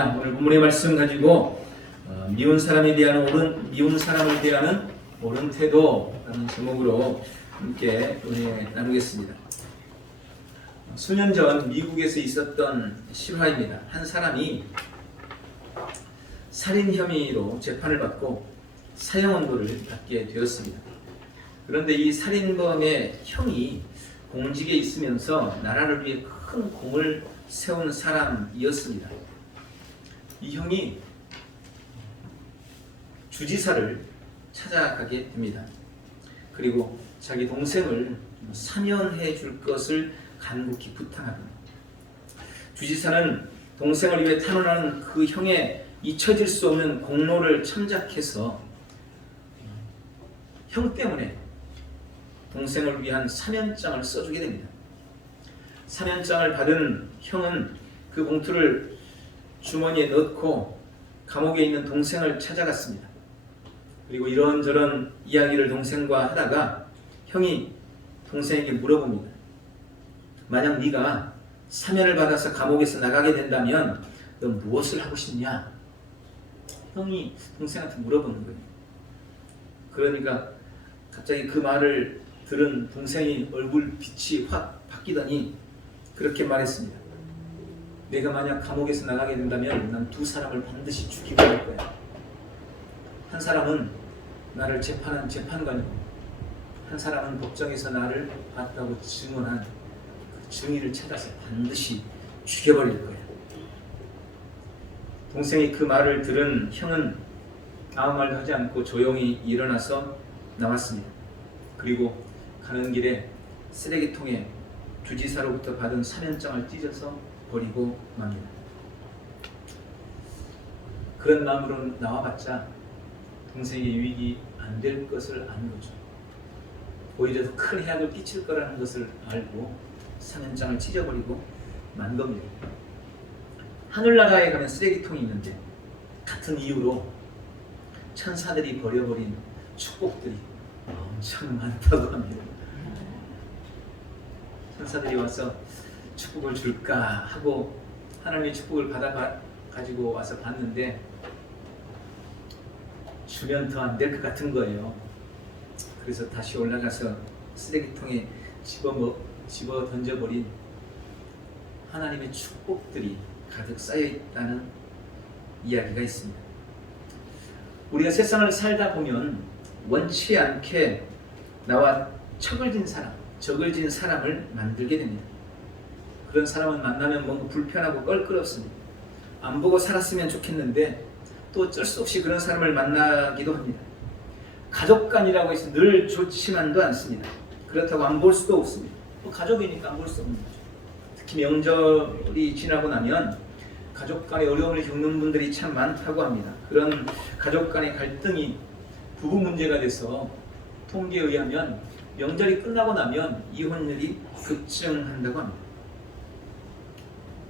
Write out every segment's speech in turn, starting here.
오늘 본문의 말씀 가지고 미운 사람을 대하는 옳은 태도라는 제목으로 함께 은혜 나누겠습니다. 수년 전 미국에서 있었던 실화입니다. 한 사람이 살인 혐의로 재판을 받고 사형언도를 받게 되었습니다. 그런데 이 살인범의 형이 공직에 있으면서 나라를 위해 큰 공을 세운 사람이었습니다. 이 형이 주지사를 찾아가게 됩니다. 그리고 자기 동생을 사면해 줄 것을 간곡히 부탁합니다. 주지사는 동생을 위해 탄원하는 그 형의 잊혀질 수 없는 공로를 참작해서 형 때문에 동생을 위한 사면장을 써주게 됩니다. 사면장을 받은 형은 그 봉투를 주머니에 넣고 감옥에 있는 동생을 찾아갔습니다. 그리고 이런저런 이야기를 동생과 하다가 형이 동생에게 물어봅니다. 만약 네가 사면을 받아서 감옥에서 나가게 된다면 넌 무엇을 하고 싶냐? 형이 동생한테 물어보는 거예요. 그러니까 갑자기 그 말을 들은 동생이 얼굴 빛이 확 바뀌더니 그렇게 말했습니다. 내가 만약 감옥에서 나가게 된다면 난 두 사람을 반드시 죽이고 할 거야. 한 사람은 나를 재판한 재판관이고 한 사람은 법정에서 나를 봤다고 증언한 그 증인을 찾아서 반드시 죽여버릴 거야. 동생이 그 말을 들은 형은 아무 말도 하지 않고 조용히 일어나서 나왔습니다. 그리고 가는 길에 쓰레기통에 주지사로부터 받은 사면장을 찢어서 버리고 맙니다. 그런 마음으로 나와봤자 동생의 유익이 안 될 것을 아는 거죠. 오히려 더 큰 해악을 끼칠 거라는 것을 알고 사면장을 찢어버리고 만 겁니다. 하늘나라에 가면 쓰레기통이 있는데 같은 이유로 천사들이 버려버린 축복들이 엄청 많다고 합니다. 천사들이 와서 축복을 줄까 하고 하나님의 축복을 받아가지고 와서 봤는데 주면 더 안 될 것 같은 거예요. 그래서 다시 올라가서 쓰레기통에 집어 던져버린 하나님의 축복들이 가득 쌓여있다는 이야기가 있습니다. 우리가 세상을 살다 보면 원치 않게 나와 적을 진 사람을 만들게 됩니다. 그런 사람을 만나면 뭔가 불편하고 껄끄럽습니다. 안 보고 살았으면 좋겠는데 또 어쩔 수 없이 그런 사람을 만나기도 합니다. 가족간이라고 해서 늘 좋지만도 않습니다. 그렇다고 안 볼 수도 없습니다. 가족이니까 안 볼 수 없는 거죠. 특히 명절이 지나고 나면 가족 간의 어려움을 겪는 분들이 참 많다고 합니다. 그런 가족 간의 갈등이 부부 문제가 돼서 통계에 의하면 명절이 끝나고 나면 이혼율이 급증한다고 합니다.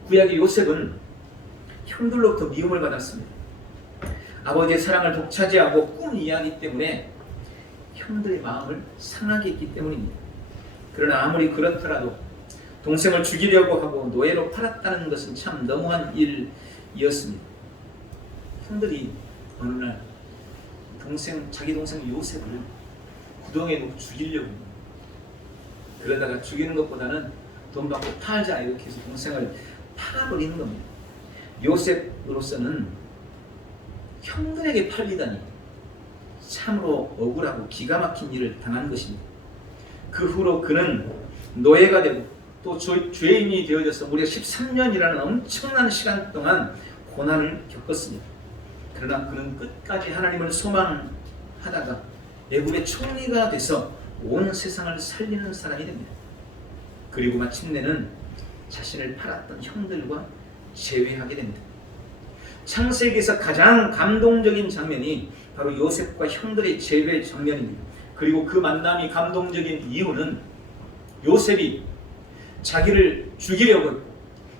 구약의 요셉은 형들로부터 미움을 받았습니다. 아버지의 사랑을 독차지하고 꿈 이야기 때문에 형들의 마음을 상하게 했기 때문입니다. 그러나 아무리 그렇더라도 동생을 죽이려고 하고 노예로 팔았다는 것은 참 너무한 일이었습니다. 형들이 어느 날 자기 동생 요셉을 구덩이에 놓고 죽이려고 합니다. 그러다가 죽이는 것보다는 돈 받고 팔자 이렇게 해서 동생을 팔아버리는 겁니다. 요셉으로서는 형들에게 팔리다니 참으로 억울하고 기가 막힌 일을 당한 것입니다. 그 후로 그는 노예가 되고 또 죄인이 되어져서 무려 13년이라는 엄청난 시간 동안 고난을 겪었습니다. 그러나 그는 끝까지 하나님을 소망하다가 애굽의 총리가 돼서 온 세상을 살리는 사람이 됩니다. 그리고 마침내는 자신을 팔았던 형들과 재회하게 됩니다. 창세기에서 가장 감동적인 장면이 바로 요셉과 형들의 재회 장면입니다. 그리고 그 만남이 감동적인 이유는 요셉이 자기를 죽이려고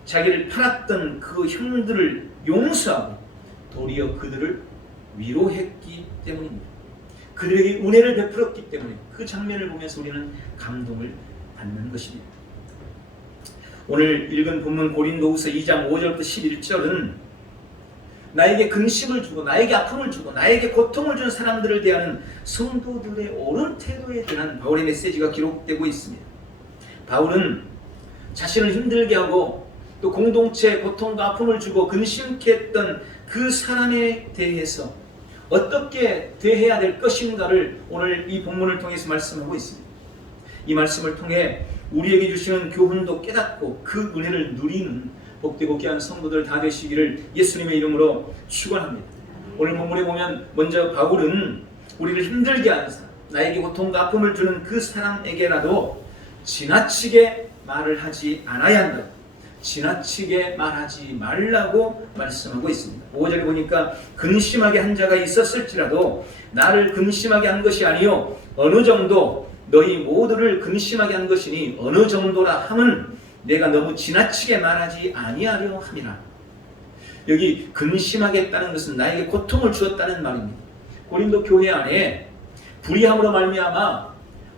자기를 팔았던 그 형들을 용서하고 도리어 그들을 위로했기 때문입니다. 그들에게 은혜를 베풀었기 때문에 그 장면을 보면서 우리는 감동을 받는 것입니다. 오늘 읽은 본문 고린도후서 2장 5절부터 11절은 나에게 근심을 주고 나에게 아픔을 주고 나에게 고통을 주는 사람들을 대하는 성도들의 옳은 태도에 대한 바울의 메시지가 기록되고 있습니다. 바울은 자신을 힘들게 하고 또 공동체에 고통과 아픔을 주고 근심케 했던 그 사람에 대해서 어떻게 대해야 될 것인가를 오늘 이 본문을 통해서 말씀하고 있습니다. 이 말씀을 통해 우리에게 주시는 교훈도 깨닫고 그 은혜를 누리는 복되고 귀한 성도들 다 되시기를 예수님의 이름으로 축원합니다. 오늘 본문에 보면 먼저 바울은 우리를 힘들게 하는 사람, 나에게 고통과 아픔을 주는 그 사람에게라도 지나치게 말을 하지 않아야 한다. 지나치게 말하지 말라고 말씀하고 있습니다. 5절에 보니까 근심하게 한 자가 있었을지라도 나를 근심하게 한 것이 아니요 어느 정도 너희 모두를 근심하게 한 것이니 어느 정도라 함은 내가 너무 지나치게 말하지 아니하려 함이라. 여기 근심하게 했다는 것은 나에게 고통을 주었다는 말입니다. 고린도 교회 안에 불의함으로 말미암아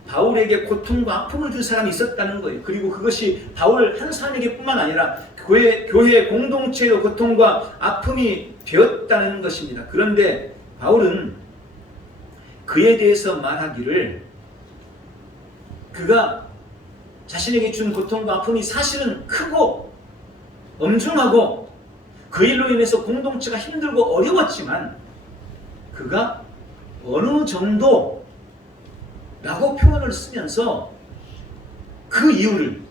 바울에게 고통과 아픔을 준 사람이 있었다는 거예요. 그리고 그것이 바울 한 사람에게 뿐만 아니라 교회 공동체에도 고통과 아픔이 되었다는 것입니다. 그런데 바울은 그에 대해서 말하기를 그가 자신에게 준 고통과 아픔이 사실은 크고 엄중하고 그 일로 인해서 공동체가 힘들고 어려웠지만 그가 어느 정도 라고 표현을 쓰면서 그 이유를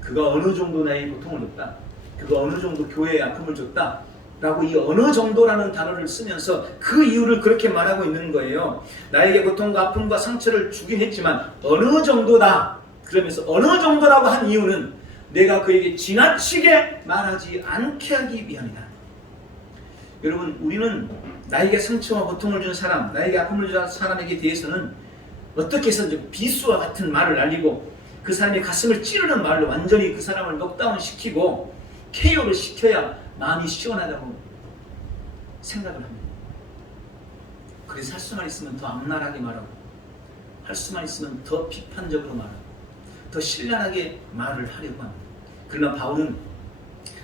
그가 어느 정도 나의 고통을 줬다, 그가 어느 정도 교회에 아픔을 줬다 라고 이 어느 정도라는 단어를 쓰면서 그 이유를 그렇게 말하고 있는 거예요. 나에게 고통과 아픔과 상처를 주긴 했지만 어느 정도다 그러면서 어느 정도라고 한 이유는 내가 그에게 지나치게 말하지 않게 하기 위함이다. 여러분, 우리는 나에게 상처와 고통을 준 사람, 나에게 아픔을 준 사람에게 대해서는 어떻게 해서든 비수와 같은 말을 날리고 그 사람의 가슴을 찌르는 말로 완전히 그 사람을 녹다운 시키고 KO를 시켜야 마음이 시원하다고 생각을 합니다. 그래서 할 수만 있으면 더 악랄하게 말하고 할 수만 있으면 더 비판적으로 말하고 더 신랄하게 말을 하려고 합니다. 그러나 바울은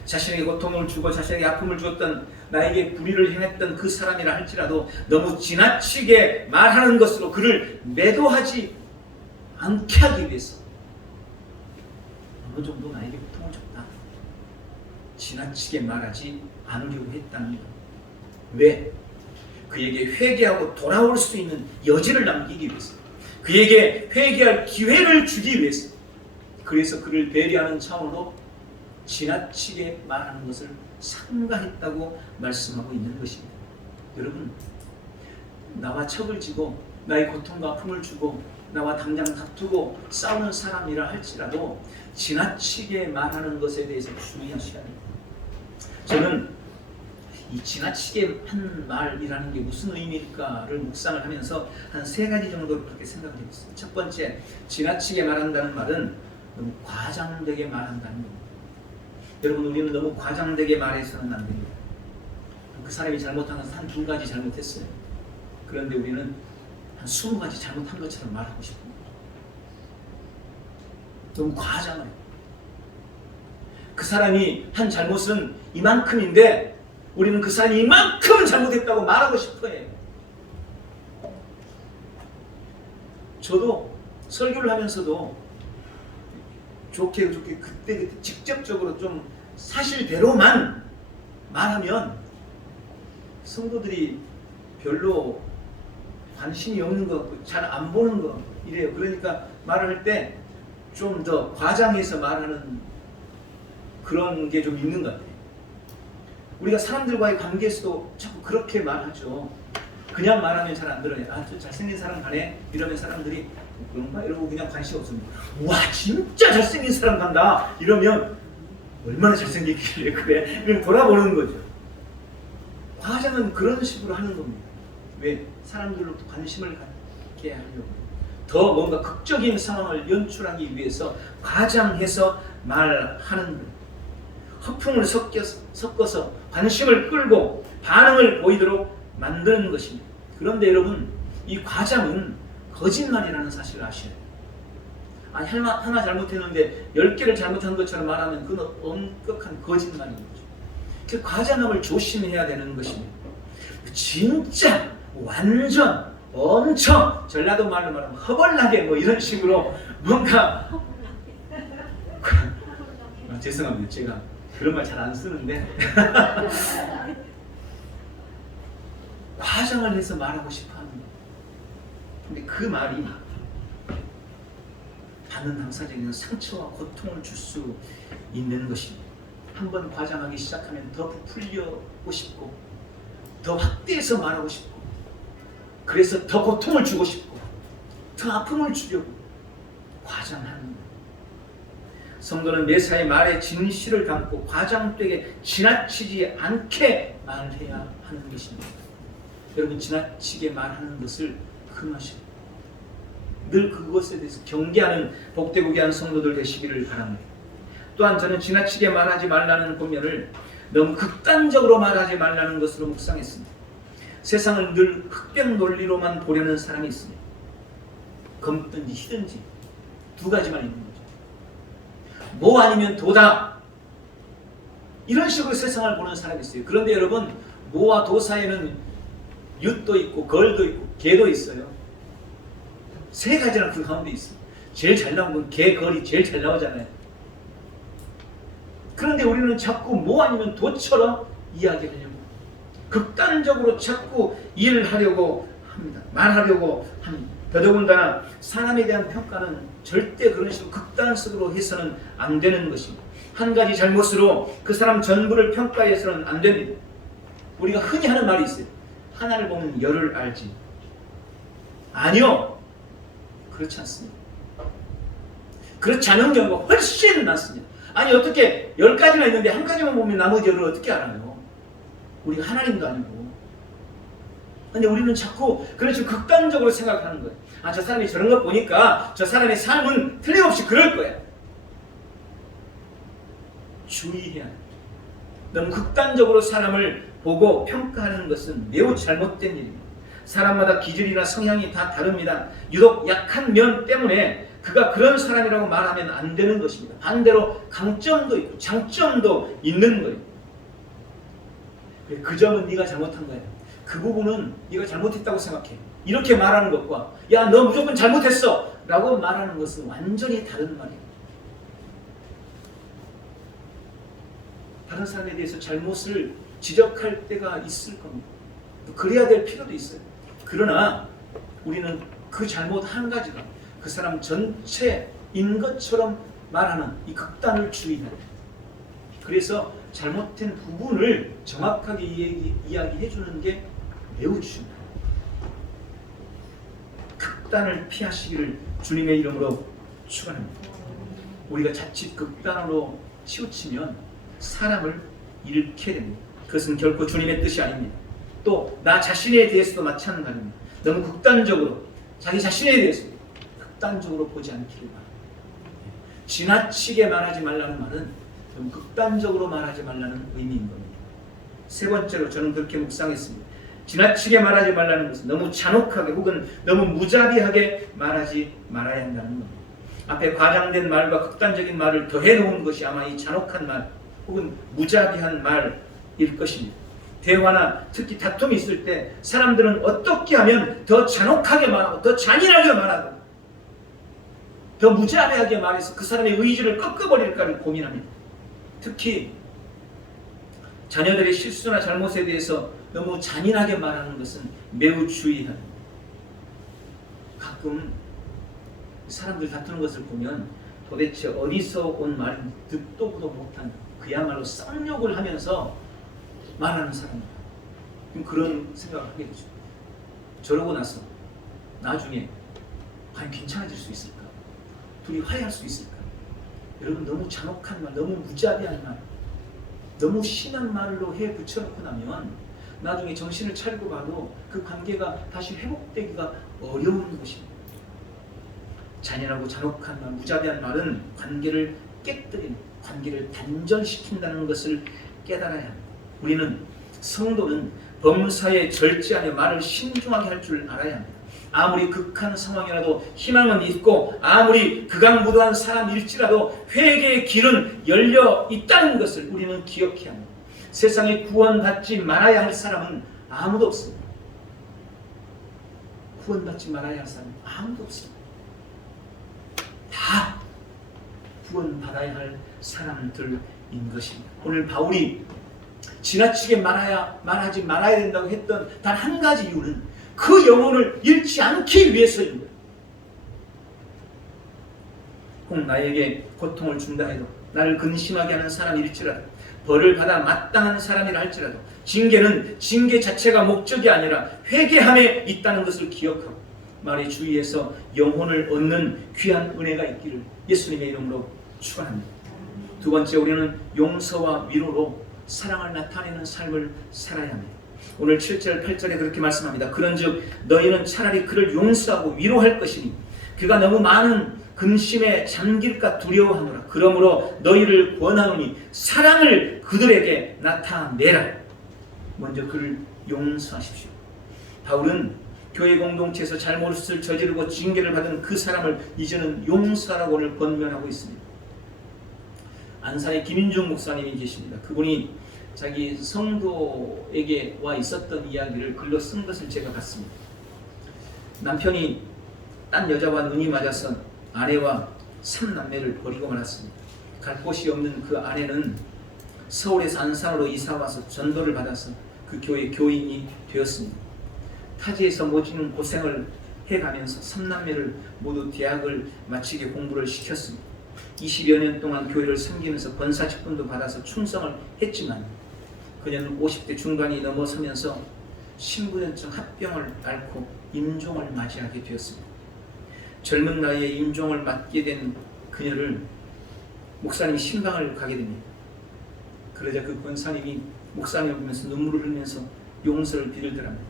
자신에게 고통을 주고 자신에게 아픔을 주었던 나에게 불의를 행했던 그 사람이라 할지라도 너무 지나치게 말하는 것으로 그를 매도하지 않게 하기 위해서 어느 정도 나에게 고통을 줬다. 지나치게 말하지 않으려고 했답니다. 왜? 그에게 회개하고 돌아올 수 있는 여지를 남기기 위해서, 그에게 회개할 기회를 주기 위해서, 그래서 그를 배려하는 차원으로 지나치게 말하는 것을 삼가했다고 말씀하고 있는 것입니다. 여러분, 나와 척을 지고 나의 고통과 아픔을 주고 나와 당장 다투고 싸우는 사람이라 할지라도 지나치게 말하는 것에 대해서 주의하셔야 합니다. 저는 이 지나치게 한 말이라는 게 무슨 의미일까를 묵상을 하면서 한 3가지 정도로 그렇게 생각을 해봤어요. 첫 번째, 지나치게 말한다는 말은 너무 과장되게 말한다는 겁니다. 여러분, 우리는 너무 과장되게 말해서는 안 됩니다. 그 사람이 잘못한 것은 한 2가지 잘못했어요. 그런데 우리는 한 20가지 잘못한 것처럼 말하고 싶습니다. 너무 과장해요. 그 사람이 한 잘못은 이만큼인데 우리는 그 사람이 이만큼 잘못했다고 말하고 싶어해요. 저도 설교를 하면서도 좋게 그때 직접적으로 좀 사실대로만 말하면 성도들이 별로 관심이 없는 것 같고 잘 안 보는 거 이래요. 그러니까 말을 할 때 좀 더 과장해서 말하는 그런 게 좀 있는 것 같아요. 우리가 사람들과의 관계에서도 자꾸 그렇게 말하죠. 그냥 말하면 잘 안 들어요. 아, 저 잘생긴 사람 가네 이러면 사람들이 그런가? 이러고 그냥 관심 없습니다. 와, 진짜 잘생긴 사람 간다 이러면 얼마나 잘생기길래 그래? 그냥 돌아보는 거죠. 과장은 그런 식으로 하는 겁니다. 왜? 사람들로부터 관심을 갖게 하려고. 더 뭔가 극적인 상황을 연출하기 위해서 과장해서 말하는 거예요. 허풍을 섞어서 관심을 끌고 반응을 보이도록 만드는 것입니다. 그런데 여러분, 이 과장은 거짓말이라는 사실을 아셔야 돼요. 아니, 하나 잘못했는데 10개를 잘못한 것처럼 말하면 그건 엄격한 거짓말인 거죠. 그 과장함을 조심해야 되는 것입니다. 진짜 완전 엄청 전라도 말로 말하면 허벌나게 뭐 이런 식으로 뭔가 죄송합니다. 제가 그런 말 잘 안 쓰는데 과장을 해서 말하고 싶어하는 거예요. 근데 그 말이 받는 당사자에게는 상처와 고통을 줄 수 있는 것입니다. 한번 과장하기 시작하면 더 부풀려고 싶고 더 확대해서 말하고 싶고 그래서 더 고통을 주고 싶고 더 아픔을 주려고 과장하는 거예요. 성도는 매사에 말에 진실을 담고 과장되게 지나치지 않게 말해야 하는 것입니다. 여러분, 지나치게 말하는 것을 금하시고 늘 그것에 대해서 경계하는 복되고 귀한 성도들 되시기를 바랍니다. 또한 저는 지나치게 말하지 말라는 권면을 너무 극단적으로 말하지 말라는 것으로 묵상했습니다. 세상은 늘 흑백 논리로만 보려는 사람이 있습니다. 검든지 희든지 두 가지만 있는 거죠. 뭐 아니면 도다, 이런 식으로 세상을 보는 사람이 있어요. 그런데 여러분, 모와 도 사이에는 윷도 있고 걸도 있고 개도 있어요. 세 가지나 그 가운데 있어요. 제일 잘 나온 건 개, 걸이 제일 잘 나오잖아요. 그런데 우리는 자꾸 뭐 아니면 도처럼 이야기하려고, 극단적으로 자꾸 일을 하려고 합니다. 말하려고 합니다. 더더군다나 사람에 대한 평가는 절대 그런 식으로 극단적으로 해서는 안 되는 것입니다. 한 가지 잘못으로 그 사람 전부를 평가해서는 안 됩니다. 우리가 흔히 하는 말이 있어요. 하나를 보면 열을 알지. 아니요, 그렇지 않습니다. 그렇지 않은 경우가 훨씬 많습니다. 아니, 어떻게 10가지나 있는데 한 가지만 보면 나머지 열을 어떻게 알아요? 우리가 하나님도 아니고. 근데 우리는 자꾸 그런 식으로 극단적으로 생각하는 거예요. 아, 저 사람이 저런 거 보니까 저 사람의 삶은 틀림없이 그럴 거야. 주의해야 해요. 너무 극단적으로 사람을 보고 평가하는 것은 매우 잘못된 일입니다. 사람마다 기질이나 성향이 다 다릅니다. 유독 약한 면 때문에 그가 그런 사람이라고 말하면 안 되는 것입니다. 반대로 강점도 있고 장점도 있는 거예요. 그 점은 네가 잘못한 거야. 그 부분은 네가 잘못했다고 생각해. 이렇게 말하는 것과 야, 너 무조건 잘못했어 라고 말하는 것은 완전히 다른 말이에요. 다른 사람에 대해서 잘못을 지적할 때가 있을 겁니다. 그래야 될 필요도 있어요. 그러나 우리는 그 잘못 한 가지가 그 사람 전체인 것처럼 말하는 이 극단을 주의해야 돼요. 그래서 잘못된 부분을 정확하게 이야기해 주는 게 매우 중요해요. 극단을 피하시기를 주님의 이름으로 축원합니다. 우리가 자칫 극단으로 치우치면 사람을 잃게 됩니다. 그것은 결코 주님의 뜻이 아닙니다. 또 나 자신에 대해서도 마찬가지입니다. 너무 극단적으로 자기 자신에 대해서 극단적으로 보지 않기를 바랍니다. 지나치게 말하지 말라는 말은 너무 극단적으로 말하지 말라는 의미인 겁니다. 세 번째로 저는 그렇게 묵상했습니다. 지나치게 말하지 말라는 것은 너무 잔혹하게 혹은 너무 무자비하게 말하지 말아야 한다는 겁니다. 앞에 과장된 말과 극단적인 말을 더해 놓은 것이 아마 이 잔혹한 말 혹은 무자비한 말일 것입니다. 대화나 특히 다툼이 있을 때 사람들은 어떻게 하면 더 잔혹하게 말하고 더 잔인하게 말하고 더 무자비하게 말해서 그 사람의 의지를 꺾어버릴까를 고민합니다. 특히 자녀들의 실수나 잘못에 대해서 너무 잔인하게 말하는 것은 매우 주의해야 합니다. 가끔 사람들 다투는 것을 보면 도대체 어디서 온 말인지 듣도 보도 못한 그야말로 쌍욕을 하면서 말하는 사람입니다. 그런 생각을 하게 되죠. 저러고 나서 나중에 과연 괜찮아질 수 있을까? 둘이 화해할 수 있을까? 여러분, 너무 잔혹한 말, 너무 무자비한 말, 너무 심한 말로 해 붙여놓고 나면 나중에 정신을 차리고 봐도 그 관계가 다시 회복되기가 어려운 것입니다. 잔인하고 잔혹한 말, 무자비한 말은 관계를 깨뜨리는, 관계를 단절시킨다는 것을 깨달아야 합니다. 우리는, 성도는 범사에 절제하며 말을 신중하게 할 줄 알아야 합니다. 아무리 극한 상황이라도 희망은 있고 아무리 극악무도한 사람일지라도 회개의 길은 열려 있다는 것을 우리는 기억해야 합니다. 세상에 구원받지 말아야 할 사람은 아무도 없습니다. 구원받지 말아야 할 사람은 아무도 없습니다. 다 구원받아야 할 사람들인 것입니다. 오늘 바울이 지나치게 말하지 말아야 된다고 했던 단 한 가지 이유는 그 영혼을 잃지 않기 위해서인 거예요. 혹 나에게 고통을 준다 해도, 나를 근심하게 하는 사람일지라도, 벌을 받아 마땅한 사람이라 할지라도 징계는 징계 자체가 목적이 아니라 회개함에 있다는 것을 기억하고 말의 주위에서 영혼을 얻는 귀한 은혜가 있기를 예수님의 이름으로 축원합니다. 두 번째, 우리는 용서와 위로로 사랑을 나타내는 삶을 살아야 합니다. 오늘 7절 8절에 그렇게 말씀합니다. 그런즉 너희는 차라리 그를 용서하고 위로할 것이니 그가 너무 많은 근심에 잠길까 두려워하노라. 그러므로 너희를 권하오니 사랑을 그들에게 나타내라. 먼저 그를 용서하십시오. 바울은 교회 공동체에서 잘못을 저지르고 징계를 받은 그 사람을 이제는 용서하라고 오늘 권면하고 있습니다. 안산에 김인중 목사님이 계십니다. 그분이 자기 성도에게 와 있었던 이야기를 글로 쓴 것을 제가 봤습니다. 남편이 딴 여자와 눈이 맞아서 아내와 3남매를 버리고 말았습니다. 갈 곳이 없는 그 아내는 서울에서 안산으로 이사와서 전도를 받아서 그 교회 교인이 되었습니다. 타지에서 모진 고생을 해가면서 3남매를 모두 대학을 마치게 공부를 시켰습니다. 20여 년 동안 교회를 섬기면서 권사 직분도 받아서 충성을 했지만 그녀는 50대 중반이 넘어서면서 신부전증 합병을 앓고 임종을 맞이하게 되었습니다. 젊은 나이에 임종을 맞게 된 그녀를 목사님이 신방을 가게 됩니다. 그러자 그 권사님이 목사님을 보면서 눈물을 흘리면서 용서를 빌더랍니다.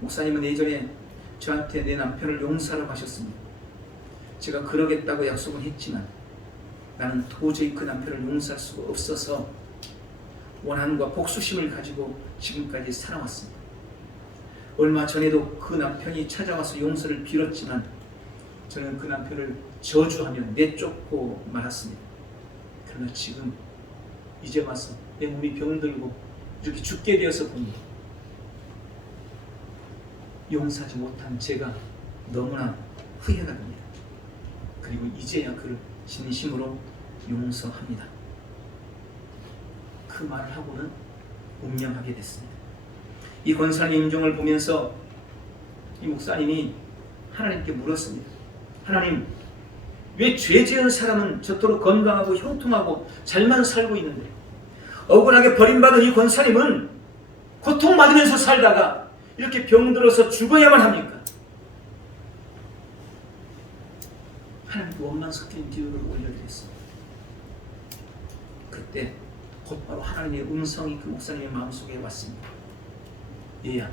목사님은 예전에 저한테 내 남편을 용서하라고 하셨습니다. 제가 그러겠다고 약속은 했지만 나는 도저히 그 남편을 용서할 수가 없어서 원한과 복수심을 가지고 지금까지 살아왔습니다. 얼마 전에도 그 남편이 찾아와서 용서를 빌었지만 저는 그 남편을 저주하며 내쫓고 말았습니다. 그러나 지금 이제 와서 내 몸이 병들고 이렇게 죽게 되어서 보니 용서하지 못한 제가 너무나 후회가 됩니다. 그리고 이제야 그를 진심으로 용서합니다. 그 말을 하고는 운명하게 됐습니다. 이 권사님 임종을 보면서 이 목사님이 하나님께 물었습니다. 하나님, 왜 죄 지은 사람은 저토록 건강하고 형통하고 잘만 살고 있는데 억울하게 버림받은 이 권사님은 고통받으면서 살다가 이렇게 병들어서 죽어야만 합니까? 하나님께 원망 섞인 기도를 올려드렸습니다. 그때 곧바로 하나님의 음성이 그 목사님의 마음속에 왔습니다. 얘야,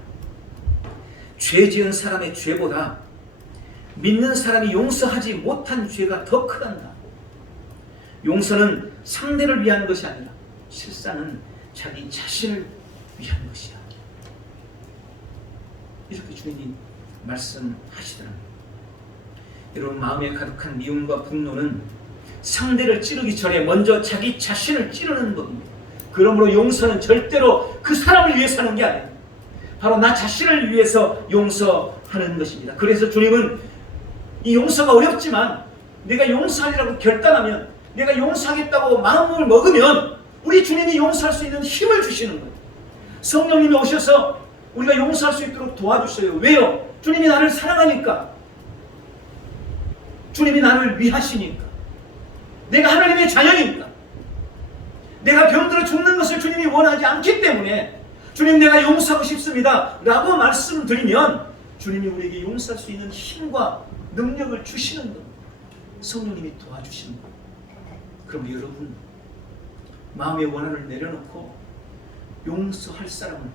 죄 지은 사람의 죄보다 믿는 사람이 용서하지 못한 죄가 더 크단다. 용서는 상대를 위한 것이 아니라 실상은 자기 자신을 위한 것이야. 이렇게 주님이 말씀하시더랍니다. 여러분, 마음에 가득한 미움과 분노는 상대를 찌르기 전에 먼저 자기 자신을 찌르는 법입니다. 그러므로 용서는 절대로 그 사람을 위해서 하는 게 아니에요. 바로 나 자신을 위해서 용서하는 것입니다. 그래서 주님은 이 용서가 어렵지만 내가 용서하리라고 결단하면, 내가 용서하겠다고 마음을 먹으면 우리 주님이 용서할 수 있는 힘을 주시는 거예요. 성령님이 오셔서 우리가 용서할 수 있도록 도와주셔요. 왜요? 주님이 나를 사랑하니까. 주님이 나를 위하시니까. 내가 하나님의 자녀니까. 내가 병들어 죽는 것을 주님이 원하지 않기 때문에 주님, 내가 용서하고 싶습니다 라고 말씀드리면 주님이 우리에게 용서할 수 있는 힘과 능력을 주시는 겁니다. 성령님이 도와주시는 겁니다. 그럼 여러분, 마음의 원한을 내려놓고 용서할 사람은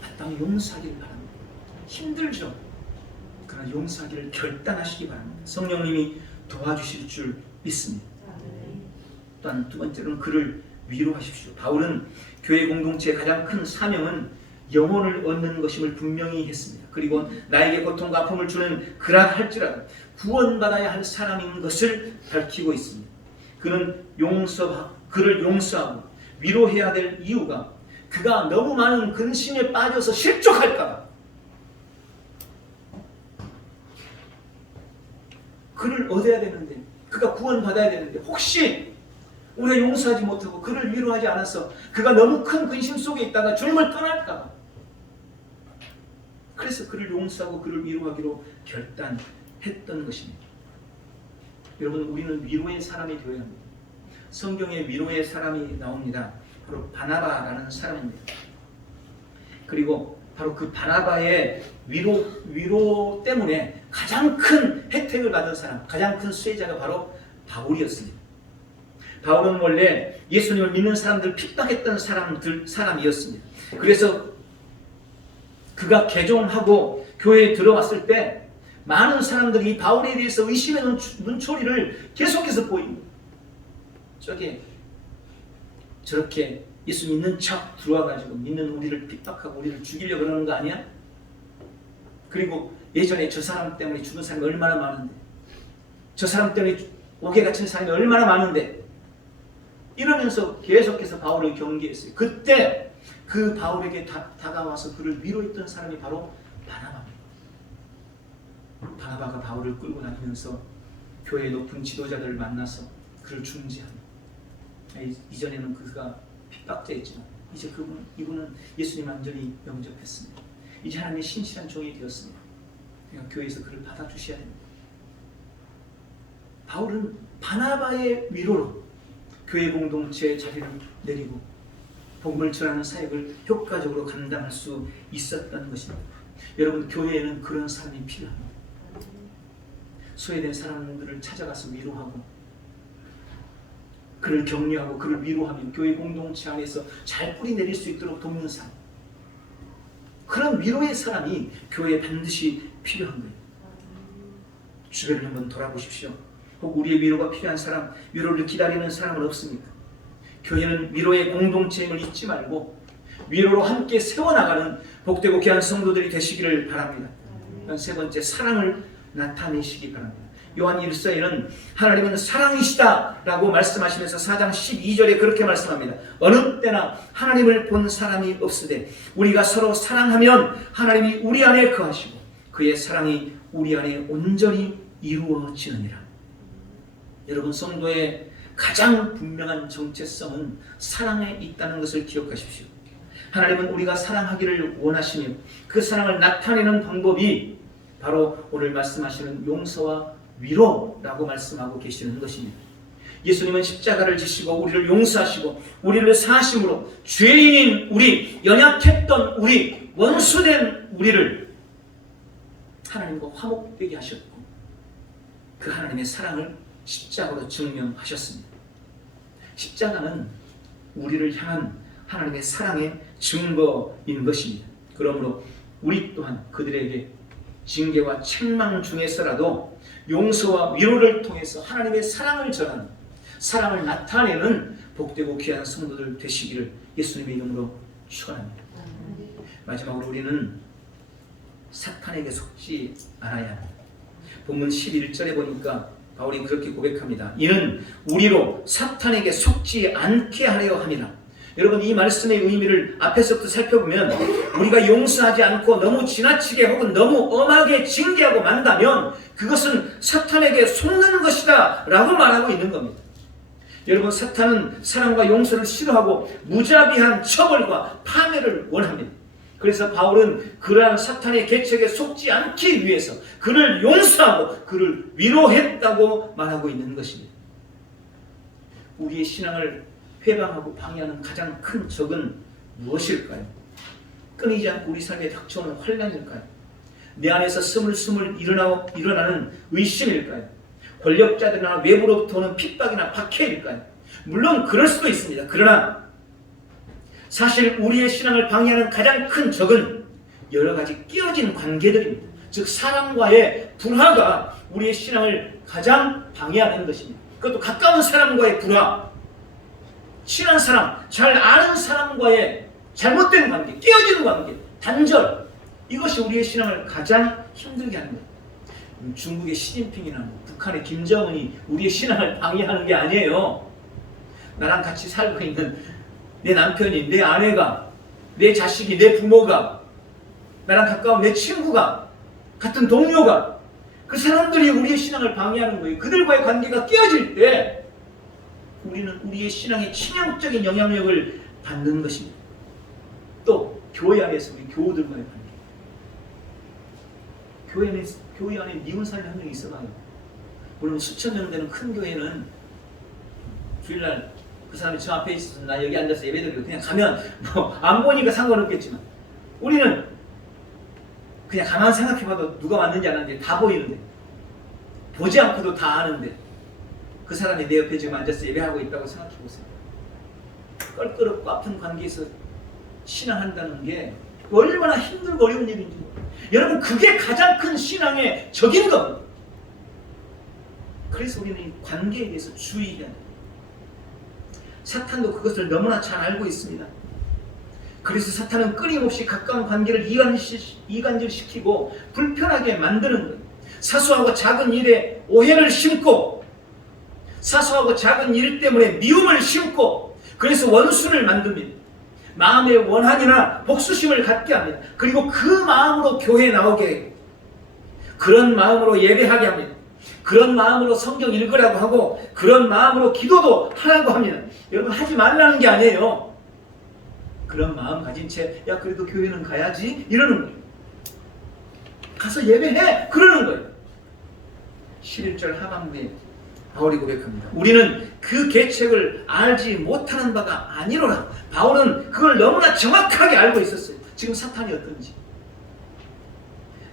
마땅히 용서하기를 바랍니다. 힘들죠. 그러나 용서하기를 결단하시기 바랍니다. 성령님이 도와주실 줄 믿습니다. 또한 두 번째로는 그를 위로하십시오. 바울은 교회 공동체의 가장 큰 사명은 영혼을 얻는 것임을 분명히 했습니다. 그리고 나에게 고통과 아픔을 주는 그라 할지라도 구원받아야 할 사람인 것을 밝히고 있습니다. 그는 그를 용서하고 위로해야 될 이유가 그가 너무 많은 근심에 빠져서 실족할까 봐. 그를 얻어야 되는데, 그가 구원받아야 되는데 혹시 우리가 용서하지 못하고 그를 위로하지 않아서 그가 너무 큰 근심 속에 있다가 주님을 떠날까 봐. 그래서 그를 용서하고 그를 위로하기로 결단했던 것입니다. 여러분, 우리는 위로의 사람이 되어야 합니다. 성경에 위로의 사람이 나옵니다. 바로 바나바라는 사람입니다. 그리고 바로 그 바나바의 위로 때문에 가장 큰 혜택을 받은 사람, 가장 큰 수혜자가 바로 바울이었습니다. 바울은 원래 예수님을 믿는 사람들 핍박했던 사람이었습니다. 그래서 그가 개종하고 교회에 들어왔을 때 많은 사람들이 바울에 대해서 의심의 눈초리를 계속해서 보입니다. 저렇게 예수 믿는 척 들어와가지고 믿는 우리를 핍박하고 우리를 죽이려고 그러는 거 아니야? 그리고 예전에 저 사람 때문에 죽은 사람이 얼마나 많은데, 저 사람 때문에 옥에 갇힌 사람이 얼마나 많은데, 이러면서 계속해서 바울을 경계했어요. 그때 그 바울에게 다가와서 그를 위로했던 사람이 바로 바나바입니다. 바나바가 바울을 끌고 다니면서 교회의 높은 지도자들을 만나서 그를 중지합니다. 이전에는 그가 핍박자였지만 이제 이분은 예수님 완전히 영접했습니다. 이제 하나님의 신실한 종이 되었습니다. 그러니까 교회에서 그를 받아주셔야 됩니다. 바울은 바나바의 위로로 교회 공동체의 자리를 내리고 복음을 전하는 사역을 효과적으로 감당할 수 있었던 것입니다. 여러분, 교회에는 그런 사람이 필요합니다. 소외된 사람들을 찾아가서 위로하고 그를 격려하고 그를 위로하며 교회 공동체 안에서 잘 뿌리 내릴 수 있도록 돕는 사람, 그런 위로의 사람이 교회에 반드시 필요한 거예요. 주변을 한번 돌아보십시오. 혹 우리의 위로가 필요한 사람, 위로를 기다리는 사람은 없습니까? 교회는 위로의 공동체임을 잊지 말고 위로로 함께 세워나가는 복되고 귀한 성도들이 되시기를 바랍니다. 세 번째, 사랑을 나타내시기 바랍니다. 요한 1서에는 하나님은 사랑이시다 라고 말씀하시면서 4장 12절에 그렇게 말씀합니다. 어느 때나 하나님을 본 사람이 없으되 우리가 서로 사랑하면 하나님이 우리 안에 거하시고 그의 사랑이 우리 안에 온전히 이루어지느니라. 여러분, 성도의 가장 분명한 정체성은 사랑에 있다는 것을 기억하십시오. 하나님은 우리가 사랑하기를 원하시며 그 사랑을 나타내는 방법이 바로 오늘 말씀하시는 용서와 위로라고 말씀하고 계시는 것입니다. 예수님은 십자가를 지시고 우리를 용서하시고 우리를 사하심으로 죄인인 우리, 연약했던 우리, 원수된 우리를 하나님과 화목되게 하셨고 그 하나님의 사랑을 십자가로 증명하셨습니다. 십자가는 우리를 향한 하나님의 사랑의 증거인 것입니다. 그러므로 우리 또한 그들에게 징계와 책망 중에서라도 용서와 위로를 통해서 하나님의 사랑을 전하는, 사랑을 나타내는 복되고 귀한 성도들 되시기를 예수님의 이름으로 축원합니다. 마지막으로 우리는 사탄에게 속지 않아야 합니다. 본문 11절에 보니까 바울이 그렇게 고백합니다. 이는 우리로 사탄에게 속지 않게 하려 함이라. 여러분, 이 말씀의 의미를 앞에서부터 살펴보면 우리가 용서하지 않고 너무 지나치게 혹은 너무 엄하게 징계하고 만다면 그것은 사탄에게 속는 것이다 라고 말하고 있는 겁니다. 여러분, 사탄은 사랑과 용서를 싫어하고 무자비한 처벌과 파멸을 원합니다. 그래서 바울은 그러한 사탄의 계책에 속지 않기 위해서 그를 용서하고 그를 위로했다고 말하고 있는 것입니다. 우리의 신앙을 회방하고 방해하는 가장 큰 적은 무엇일까요? 끊이지 않고 우리 삶에 닥쳐오는 환난일까요? 내 안에서 스물스물 일어나는 의심일까요? 권력자들이나 외부로부터 오는 핍박이나 박해일까요? 물론 그럴 수도 있습니다. 그러나 사실 우리의 신앙을 방해하는 가장 큰 적은 여러 가지 끼어진 관계들입니다. 즉 사람과의 불화가 우리의 신앙을 가장 방해하는 것입니다. 그것도 가까운 사람과의 불화, 친한 사람, 잘 아는 사람과의 잘못된 관계, 끼어진 관계, 단절, 이것이 우리의 신앙을 가장 힘들게 하는 거예요. 중국의 시진핑이나 북한의 김정은이 우리의 신앙을 방해하는 게 아니에요. 나랑 같이 살고 있는 내 남편이, 내 아내가, 내 자식이, 내 부모가, 나랑 가까운 내 친구가, 같은 동료가, 그 사람들이 우리의 신앙을 방해하는 거예요. 그들과의 관계가 깨어질 때 우리는 우리의 신앙에 치명적인 영향력을 받는 것입니다. 또 교회 안에서 우리 교우들과의 관계, 교회 안에 미운 사람이 한 명 있어봐요. 물론 수천 명 되는 큰 교회는 주일날 그 사람이 저 앞에 있어서 나 여기 앉아서 예배드리고 그냥 가면 뭐 안 보니까 상관없겠지만, 우리는 그냥 가만 생각해봐도 누가 왔는지 안 왔는지 다 보이는데, 보지 않고도 다 아는데 그 사람이 내 옆에 지금 앉아서 예배하고 있다고 생각해보세요. 껄끄럽고 아픈 관계에서 신앙한다는 게 얼마나 힘들고 어려운 일인지. 여러분, 그게 가장 큰 신앙의 적인 겁니다. 그래서 우리는 이 관계에 대해서 주의해야 돼요. 사탄도 그것을 너무나 잘 알고 있습니다. 그래서 사탄은 끊임없이 가까운 관계를 이간질시키고 불편하게 만드는 거예요. 사소하고 작은 일에 오해를 심고, 사소하고 작은 일 때문에 미움을 심고, 그래서 원수를 만듭니다. 마음의 원한이나 복수심을 갖게 합니다. 그리고 그 마음으로 교회에 나오게 해요. 그런 마음으로 예배하게 합니다. 그런 마음으로 성경 읽으라고 하고, 그런 마음으로 기도도 하라고 합니다. 여러분, 하지 말라는 게 아니에요. 그런 마음 가진 채, 야 그래도 교회는 가야지 이러는 거예요. 가서 예배해 그러는 거예요. 11절 하반부에 바울이 고백합니다. 우리는 그 계책을 알지 못하는 바가 아니로라. 바울은 그걸 너무나 정확하게 알고 있었어요. 지금 사탄이 어떤지,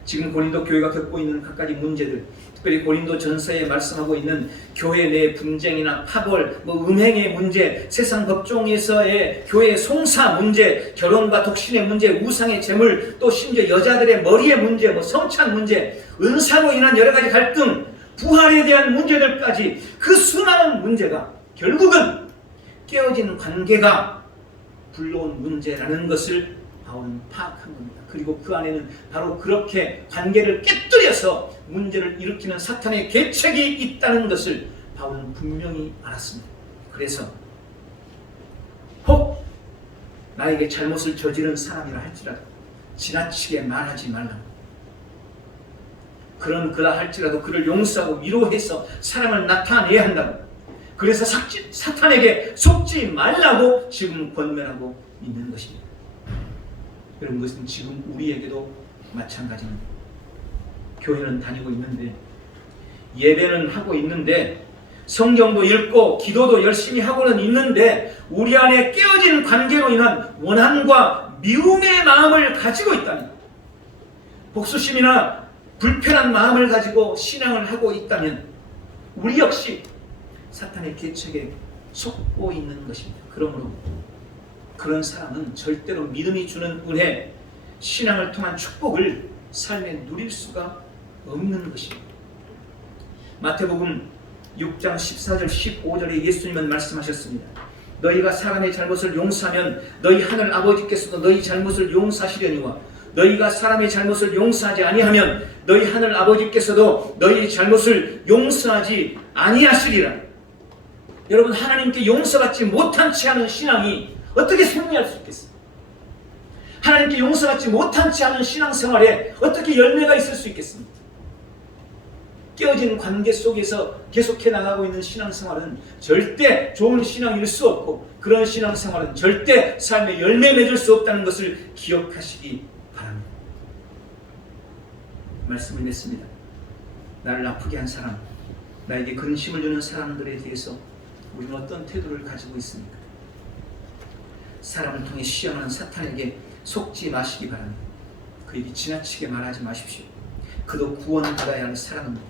지금 고린도 교회가 겪고 있는 각가지 문제들, 특별히 고린도 전서에 말씀하고 있는 교회 내 분쟁이나 파벌, 음행의 문제, 세상 법종에서의 교회의 송사 문제, 결혼과 독신의 문제, 우상의 재물, 또 심지어 여자들의 머리의 문제, 성찬 문제, 은사로 인한 여러 가지 갈등, 부활에 대한 문제들까지, 그 수많은 문제가 결국은 깨어진 관계가 불러온 문제라는 것을 바울은 파악한 겁니다. 그리고 그 안에는 바로 그렇게 관계를 깨뜨려서 문제를 일으키는 사탄의 계책이 있다는 것을 바울은 분명히 알았습니다. 그래서 혹 나에게 잘못을 저지른 사람이라 할지라도 지나치게 말하지 말라. 그러나 할지라도 그를 용서하고 위로해서 사랑을 나타내야 한다고. 그래서 사탄에게 속지 말라고 지금 권면하고 있는 것입니다. 여러분, 그것은 지금 우리에게도 마찬가지입니다. 교회는 다니고 있는데, 예배는 하고 있는데, 성경도 읽고 기도도 열심히 하고는 있는데, 우리 안에 깨어진 관계로 인한 원한과 미움의 마음을 가지고 있다면, 복수심이나 불편한 마음을 가지고 신앙을 하고 있다면, 우리 역시 사탄의 계책에 속고 있는 것입니다. 그러므로 그런 사람은 절대로 믿음이 주는 은혜, 신앙을 통한 축복을 삶에 누릴 수가 없는 것입니다. 마태복음 6장 14절 15절에 예수님은 말씀하셨습니다. 너희가 사람의 잘못을 용서하면 너희 하늘 아버지께서도 너희 잘못을 용서하시려니와 너희가 사람의 잘못을 용서하지 아니하면 너희 하늘 아버지께서도 너희 잘못을 용서하지 아니하시리라. 여러분, 하나님께 용서받지 못한 채 하는 신앙이 어떻게 승리할 수 있겠습니까? 하나님께 용서받지 못한 채 하는 신앙생활에 어떻게 열매가 있을 수 있겠습니까? 깨어진 관계 속에서 계속해 나가고 있는 신앙생활은 절대 좋은 신앙일 수 없고, 그런 신앙생활은 절대 삶에 열매 맺을 수 없다는 것을 기억하시기 바랍니다. 말씀을 맺습니다. 나를 아프게 한 사람, 나에게 근심을 주는 사람들에 대해서 우리는 어떤 태도를 가지고 있습니까? 사람을 통해 시험하는 사탄에게 속지 마시기 바랍니다. 그에게 지나치게 말하지 마십시오. 그도 구원받아야 할 사람입니다.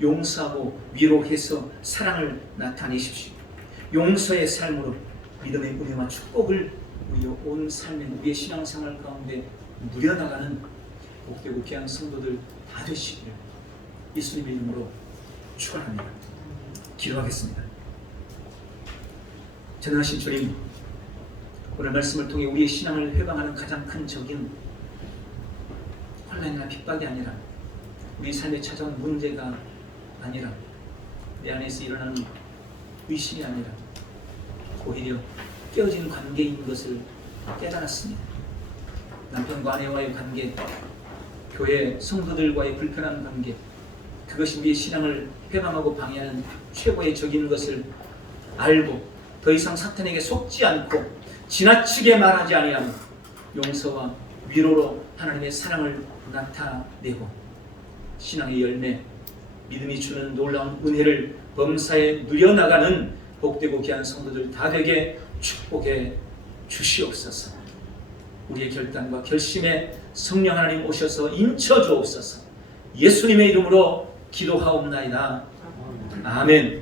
용서하고 위로해서 사랑을 나타내십시오. 용서의 삶으로 믿음의 은혜와 축복을 우리의 온 삶에, 우리의 신앙생활 가운데 누려나가는 복되고 귀한 성도들 다 되시기를 예수님의 이름으로 축원합니다. 기도하겠습니다. 전능하신 주님, 오늘 말씀을 통해 우리의 신앙을 회방하는 가장 큰 적인 혼란이나 핍박이 아니라, 우리 삶에 찾아온 문제가 아니라, 내 안에서 일어나는 의심이 아니라, 오히려 깨어진 관계인 것을 깨달았습니다. 남편과 아내와의 관계, 교회 성도들과의 불편한 관계, 그것이 우리의 신앙을 회방하고 방해하는 최고의 적인 것을 알고 더 이상 사탄에게 속지 않고 지나치게 말하지 아니하고 용서와 위로로 하나님의 사랑을 나타내고 신앙의 열매, 믿음이 주는 놀라운 은혜를 범사에 누려나가는 복되고 귀한 성도들 다 되게 축복해 주시옵소서. 우리의 결단과 결심에 성령 하나님 오셔서 인쳐 주옵소서. 예수님의 이름으로 기도하옵나이다. 아멘.